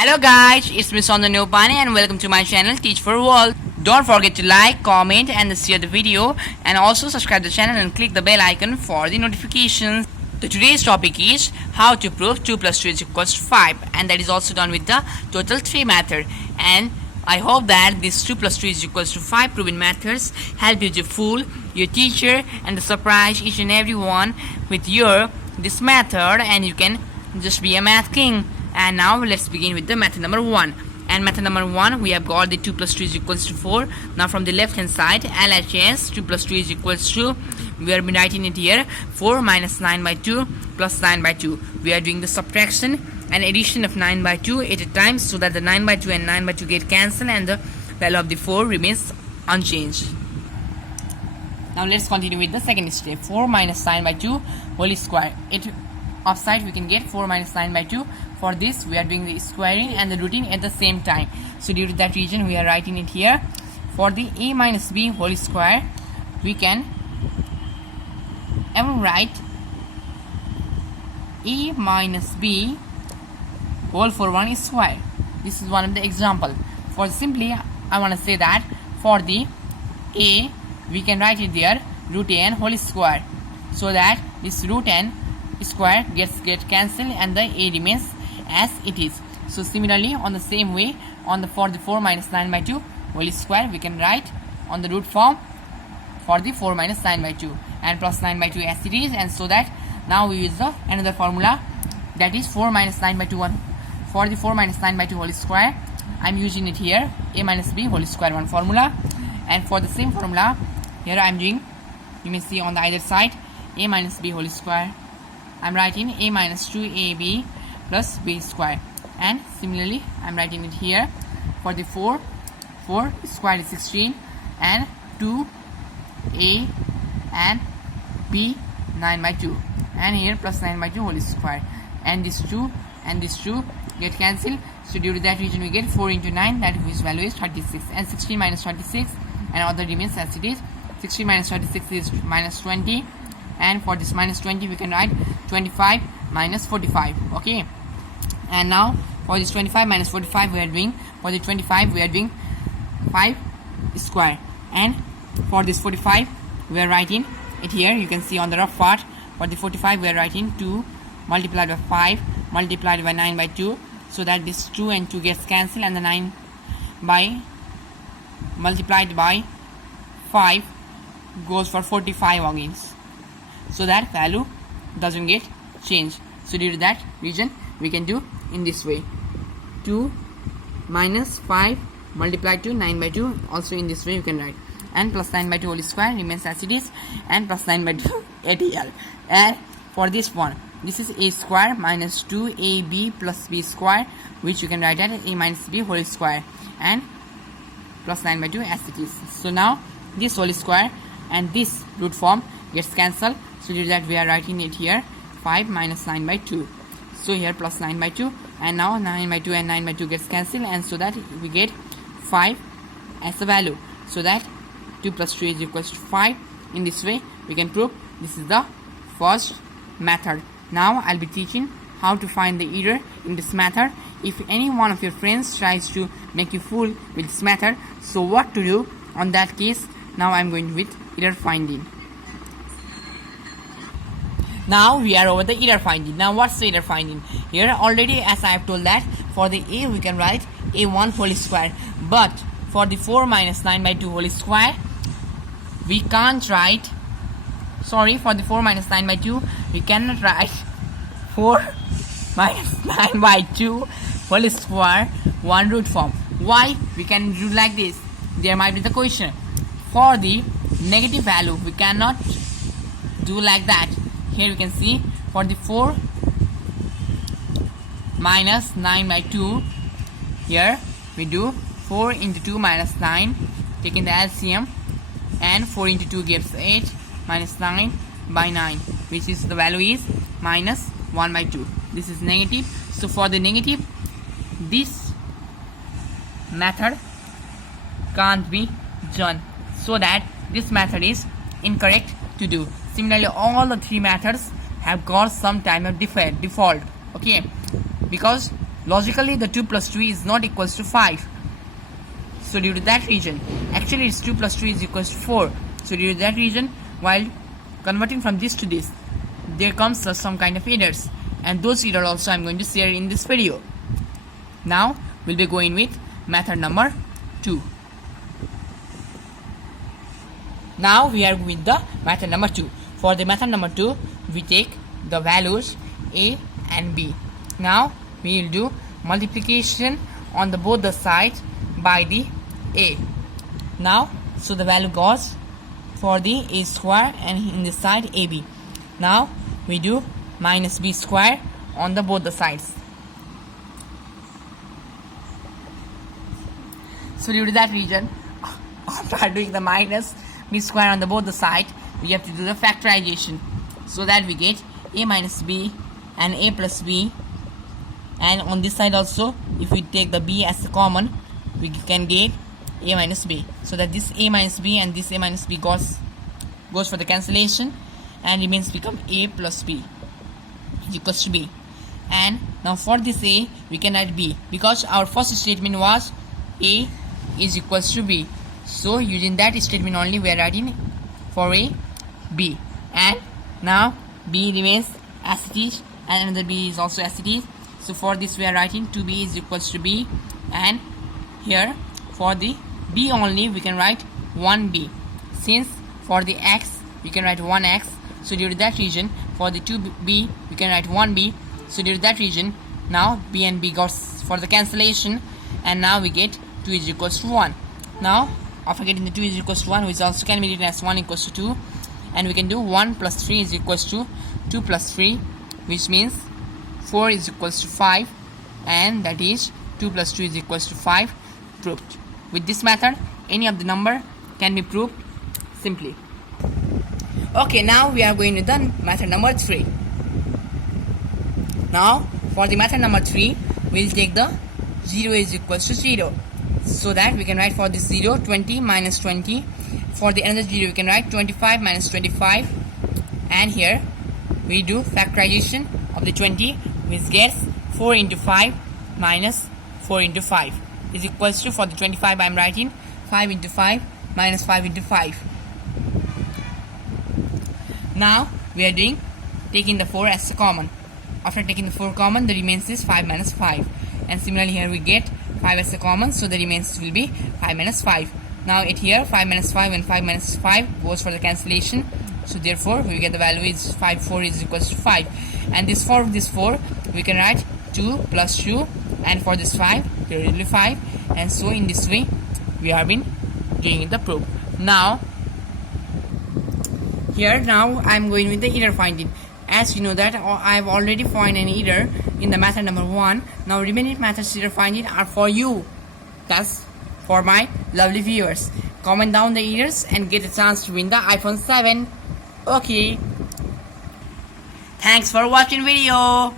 Hello guys, it's me Sanjan Neupane and welcome to my channel Teach for World. Don't forget to like, comment and share the video and also subscribe the channel and click the bell icon for the notifications. So today's topic is how to prove 2 plus 2 is equals to 5, and that is also done with the total 3 method. And I hope that this 2 plus 2 is equals to 5 proven methods help you to fool your teacher and to surprise each and everyone with this method, and you can just be a math king. And now let's begin with the method number 1. And method number 1, we have got the 2 plus 2 is equals to 4. Now from the left hand side, LHS 2 plus 2 is equals to, we are writing it here, 4 minus 9 by 2 plus 9 by 2. We are doing the subtraction and addition of 9 by 2 8 times, so that the 9 by 2 and 9 by 2 get cancelled and the value of the 4 remains unchanged. Now let's continue with the second step. 4 minus 9 by 2 whole square. Offside we can get 4 minus 9 by 2. For this we are doing the squaring and the rooting at the same time. So due to that reason we are writing it here. For the a minus b whole square, we can ever write a minus b whole for 1 square. This is one of the example. For simply I want to say that for the a we can write it there root n whole square, so that this root n square get cancelled and the a remains as it is. So similarly on the same way for the 4 minus 9 by 2 whole square, we can write on the root form for the 4 minus 9 by 2 and plus 9 by 2 as it is. And so that now we use the another formula, that is 4 minus 9 by 2 1. For the 4 minus 9 by 2 whole square, I am using it here a minus b whole square 1 formula. And for the same formula here I am doing, you may see on the either side, a minus b whole square, I am writing a minus 2ab plus b square. And similarly I am writing it here for the 4 square is 16 and 2a and b 9 by 2, and here plus 9 by 2 whole square, and this 2 and this 2 get cancelled. So due to that reason we get 4 into 9, that whose value is 36, and 16 minus 26 and other remains as it is. 16 minus 26 is minus 20, and for this minus 20 we can write 25 minus 45. Okay, and now for this 25 minus 45 we are doing, for the 25 we are doing 5 square, and for this 45 we are writing it here, you can see on the rough part. For the 45 we are writing 2 multiplied by 5 multiplied by 9 by 2, so that this 2 and 2 gets cancelled and the 9 by multiplied by 5 goes for 45 again, so that value doesn't get changed. So due to that reason we can do in this way, 2 minus 5 multiplied to 9 by 2, also in this way you can write, and plus 9 by 2 whole square remains as it is, and plus 9 by 2 ATL. And for this one, this is a square minus 2ab plus b square, which you can write as a minus b whole square, and plus 9 by 2 as it is. So now this whole square and this root form gets cancelled, so due to that we are writing it here 5 minus 9 by 2. So here plus 9 by 2, and now 9 by 2 and 9 by 2 gets cancelled, and so that we get 5 as the value, so that 2 plus 2 is equals to 5. In this way we can prove this is the first method. Now I'll be teaching how to find the error in this method. If any one of your friends tries to make you fool with this method, so what to do on that case. Now I'm going with error finding. Now we are over the error finding. Now what's the error finding? Here already, as I have told, that for the a we can write a1 whole square, but for the 4 minus 9 by 2 whole square we can't write, sorry, for the 4 minus 9 by 2 we cannot write 4 minus 9 by 2 whole square 1 root form. Why we can do like this? There might be the question. For the negative value we cannot do like that. Here you can see for the 4 minus 9 by 2, here we do 4 into 2 minus 9, taking the LCM, and 4 into 2 gives 8 minus 9 by 9, which is the value is minus 1 by 2. This is negative. So for the negative, this method can't be done, so that this method is incorrect to do. Similarly all the three methods have got some time of default. Okay, because logically the 2 plus 2 is not equals to 5. So due to that reason, actually it's 2 plus 2 is equals to 4. So due to that reason, while converting from this to this, there comes some kind of errors, and those errors also I'm going to share in this video. Now we'll be going with method number 2. Now we are with the method number 2. For the method number 2, we take the values a and b. Now we will do multiplication on the both the sides by the a. Now so the value goes for the a square and in the side ab. Now we do minus b square on the both the sides. So due to that reason, after doing the minus b square on the both the side, we have to do the factorization, so that we get a minus b and a plus b, and on this side also if we take the b as a common, we can get a minus b, so that this a minus b and this a minus b goes for the cancellation and remains become a plus b is equals to b. And now for this a we can write b, because our first statement was a is equals to b. So using that statement only we are writing for a b, and now b remains as it is and another b is also as it is. So for this we are writing 2b is equals to b, and here for the b only we can write 1b, since for the x we can write 1x. So due to that reason, for the 2b we can write 1b. So due to that reason, now b and b goes for the cancellation, and now we get 2 is equals to 1. Now after getting the 2 is equals to 1, which also can be written as 1 equals to 2, and we can do 1 plus 3 is equals to 2 plus 3, which means 4 is equals to 5, and that is 2 plus 2 is equals to 5 proved. With this method, any of the number can be proved simply. Okay, now we are going to the method number 3. Now for the method number 3, we will take the 0 is equals to 0, so that we can write for this 0 20 minus 20. For the another 0 we can write 25 minus 25, and here we do factorization of the 20, which gets 4 into 5 minus 4 into 5 is equals to, for the 25 I am writing 5 into 5 minus 5 into 5. Now we are doing taking the 4 as a common. After taking the 4 common, the remains is 5 minus 5, and similarly here we get 5 as a common, so the remains will be 5 minus 5. Now it here 5 minus 5 and 5 minus 5 goes for the cancellation, so therefore we get the value is 5 4 is equals to 5, and this for this 4 we can write 2 plus 2, and for this 5 there will be 5, and so in this way we have been doing the proof. Now here now I am going with the error finding. As you know that I have already found an error in the method number 1. Now remaining methods error finding are for you, thus for my lovely viewers. Comment down the errors and get a chance to win the iPhone 7. Okay, thanks for watching video.